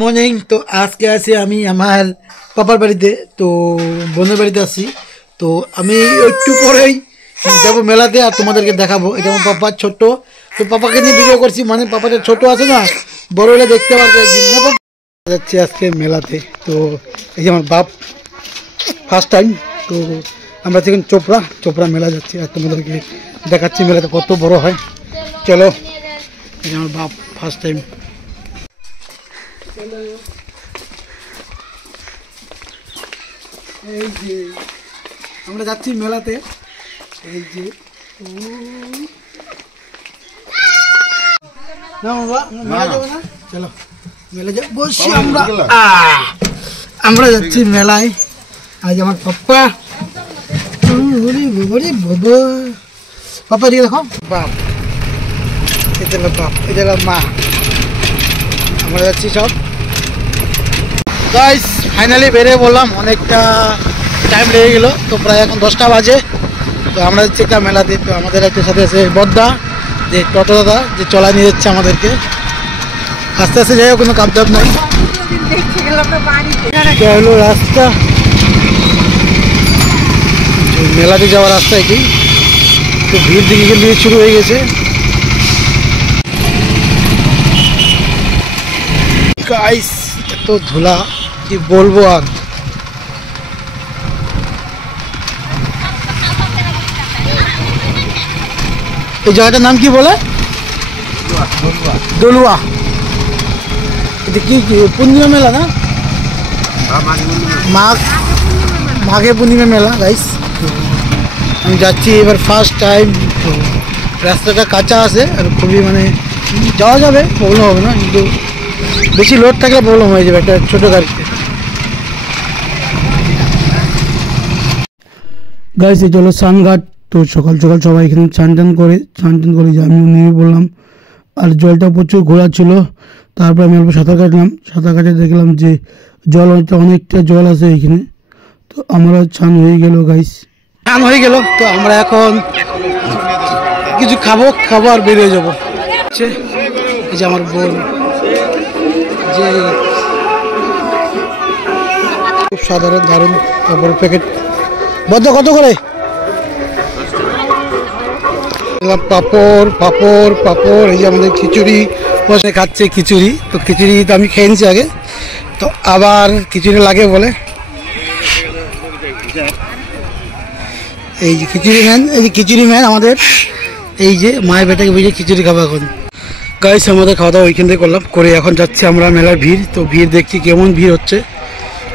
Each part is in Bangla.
মর্নিং। তো আজকে আছি আমি আমার পাপার বাড়িতে, তো বোনের বাড়িতে আছি। তো আমি একটু পরেই যাবো মেলাতে আর তোমাদেরকে দেখাবো। এটা আমার পাপার ছোট, তো পাপাকে নিয়ে ভিডিও করছি, মানে পাপাটা ছোট আছে না, বড় হলে দেখতে পারবে একদিন। যাচ্ছি আজকে মেলাতে। তো এই যে আমার বাপ ফার্স্ট টাইম। তো আমরা সেখানে চোপড়া মেলা যাচ্ছি আর তোমাদেরকে দেখাচ্ছি মেলাতে কত বড় হয়। চলো, এই যে আমার বাপ ফার্স্ট টাইম। এই যে আমরা যাচ্ছি মেলাতে। এই যে না বাবা, মেলা যাবো না, চলো মেলা যাব। বসছি আমরা যাচ্ছি মেলায়। আজ আমার পাপ্পা, পাপা দিয়ে দেখো, বাপ এটা বাপ, এটা মা, আমরা যাচ্ছি সব। গাইস ফাইনালি বেরিয়ে বললাম, অনেকটা টাইম লেগে গেলো। তো প্রায় এখন 10টা বাজে। তো আমরা যাচ্ছি একটা মেলাতে। তো আমাদের একটা সাথে আছে বদ্দা, যে টোটো দাদা, যে চলায় নিয়ে যাচ্ছে আমাদেরকে। আস্তে আস্তে যাই হোক, কোনো কাপদাপ নাই। হলো রাস্তা, মেলাতে যাওয়ার রাস্তা এটি। তো ভিড় দিকে দিয়ে শুরু হয়ে গেছে। গাইস এত ধুলা, কি বলবো আর। এই জায়গাটার নাম কি বলে? দলুয়া। এটা কি পূর্ণিমা মেলা না? মাঘে পূর্ণিমা মেলা। গাইস আমি যাচ্ছি এবার ফার্স্ট টাইম। তো রাস্তাটা কাঁচা আছে আর খুবই মানে যাওয়া যাবে, প্রবলেম হবে না, কিন্তু বেশি লোড থাকলে প্রবলেম হয়ে যাবে একটা ছোটো গাড়িতে। গাইস এই চলো স্নানঘাট। তো সকাল সকাল সবাই এখানে স্নান টান করে আমিও নেমে বললাম। আর জলটা প্রচুর ঘোলা ছিল। তারপর আমি অল্প সাঁতার কাটলাম। সাঁতার কাটে দেখলাম যে জল অনেকটা জল আছে এখানে। তো আমরা স্নান হয়ে গেল গাইস, স্নান হয়ে গেল। তো আমরা এখন কিছু খাবো আর বেরিয়ে যাবো। এই যে আমার বোন, যে খুব সাধারণ দারুণ। তারপরে প্যাকেট বদ্ধ কত করে? পাপড়। এই যে আমাদের খিচুড়ি বসে খাচ্ছে খিচুড়ি। তো খিচুড়ি তো আমি খেয়ে নিচ্ছি আগে, তো আবার খিচুড়ি লাগে বলে। এই যে খিচুড়ি ম্যান আমাদের, এই যে মায়ের বেটাকে বুঝে খিচুড়ি খাবো এখন। গাইস আমাদের খাওয়া দাওয়া ওইখান থেকে করলাম, করে এখন যাচ্ছি আমরা মেলার ভিড়। তো ভিড় দেখছি কেমন ভিড় হচ্ছে।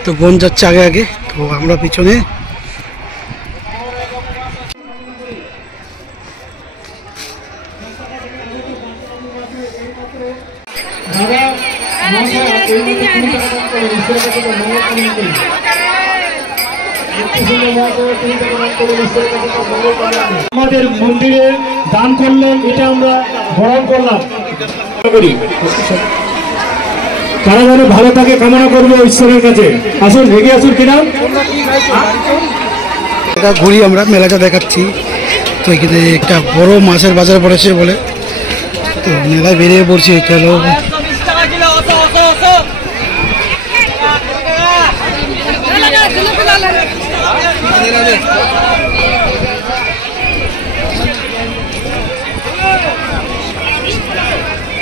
তো বোন যাচ্ছে আগে, তো আমরা পিছনে। আমাদের মন্দিরে দান করলেন, এটা আমরা গ্রহণ করলাম। তারা যেন ভালো থাকে কামনা করবো ঈশ্বরের কাছে। আসুন এগিয়ে আসুন কিনা। এটা ঘুরি, আমরা মেলাটা দেখাচ্ছি। তো এখানে একটা বড় মাছের বাজার পড়েছে বলে, তো মেলায় বেরিয়ে পড়ছি। এটা হলো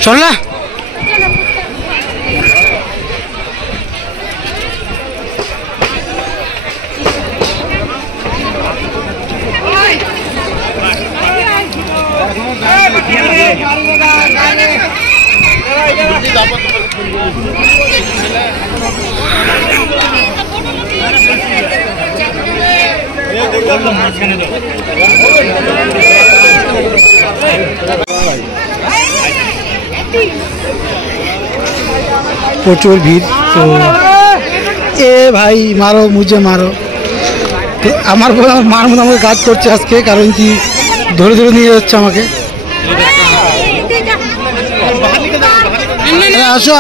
চল না। প্রচুর ভিড়। তো এ ভাই মারো, মুঝে মারো। তো আমার বলে আমার মার মতো আমাকে কাজ করছে আজকে, কারণ কি ধরে নিয়ে যাচ্ছে আমাকে।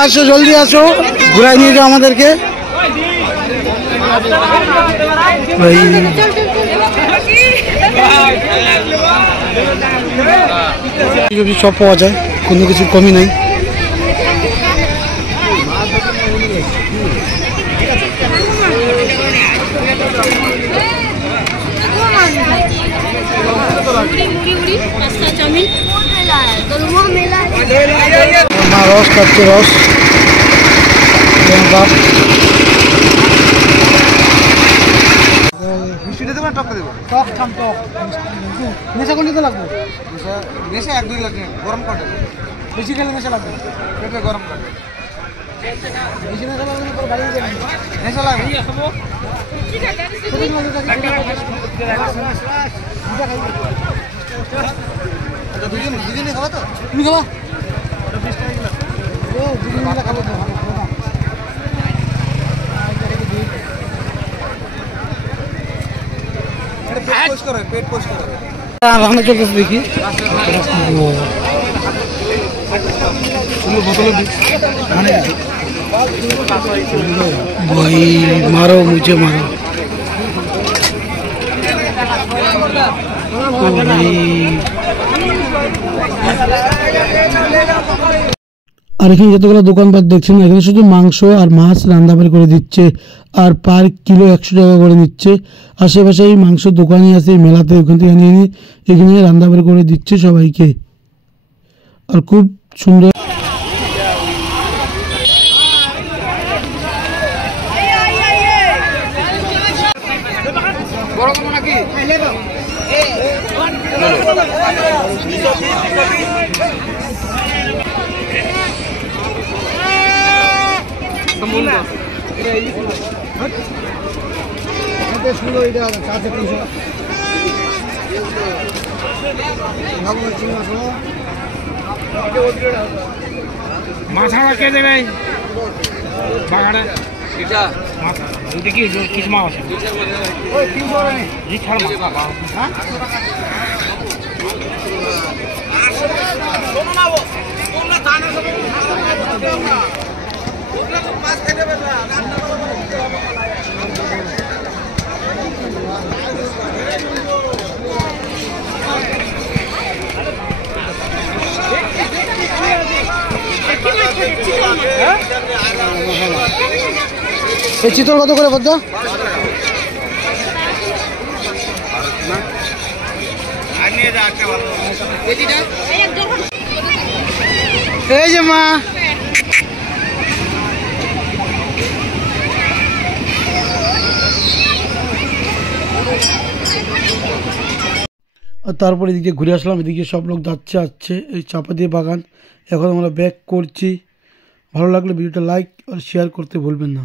আসো জলদি আসো, ঘুরাই নিয়ে যাও আমাদেরকে। সব পাওয়া যায়। কোনো কিছু কমই নাই। মা রস খাচ্ছে, রস বাপ মিষ্টি দেবো না টক দেবো? টক খাম, টক নেশা করলে তো লাগবে, নেশা 1-2 লাগে, গরম কাটে, বেশি খেলে নেশা লাগবে, পেটে গরম কাটে, বেশি নেশা লাগবে তো গাড়ি যাবে, নেশা লাগে। আচ্ছা দুজনে খাবো তো? তুমি খাবা? ও দুজন মিলে খাবো তো, পেট পরিষ্কার হয়, পেট পরিষ্কার হয়। রান্না চলতেছে দেখি। भाई मारो मुझे मारो, আর এখানে যতগুলো দোকানপাট দেখছেন এখানে শুধু মাংস আর মাছ রান্নাবাড়ি করে দিচ্ছে, আর পার কিলো 100 টাকা করে নিচ্ছে। আশেপাশে এই মাংসের দোকানই আছে, মেলাতে ওখান থেকে নিয়ে নিয়ে এখানে রান্নাবাড়ি করে দিচ্ছে সবাইকে, আর খুব সুন্দর। মাথা কে দেবে বাগানে কিছু মাছ চিতল কত করে বলতো? এই যে মা আর তারপর এদিকে ঘুরে আসলাম, এদিকে সব লোক যাচ্ছে এই চাপাতি বাগান। এখন আমরা ব্যাক করছি। ভালো লাগলে ভিডিওটা লাইক আর শেয়ার করতে ভুলবেন না।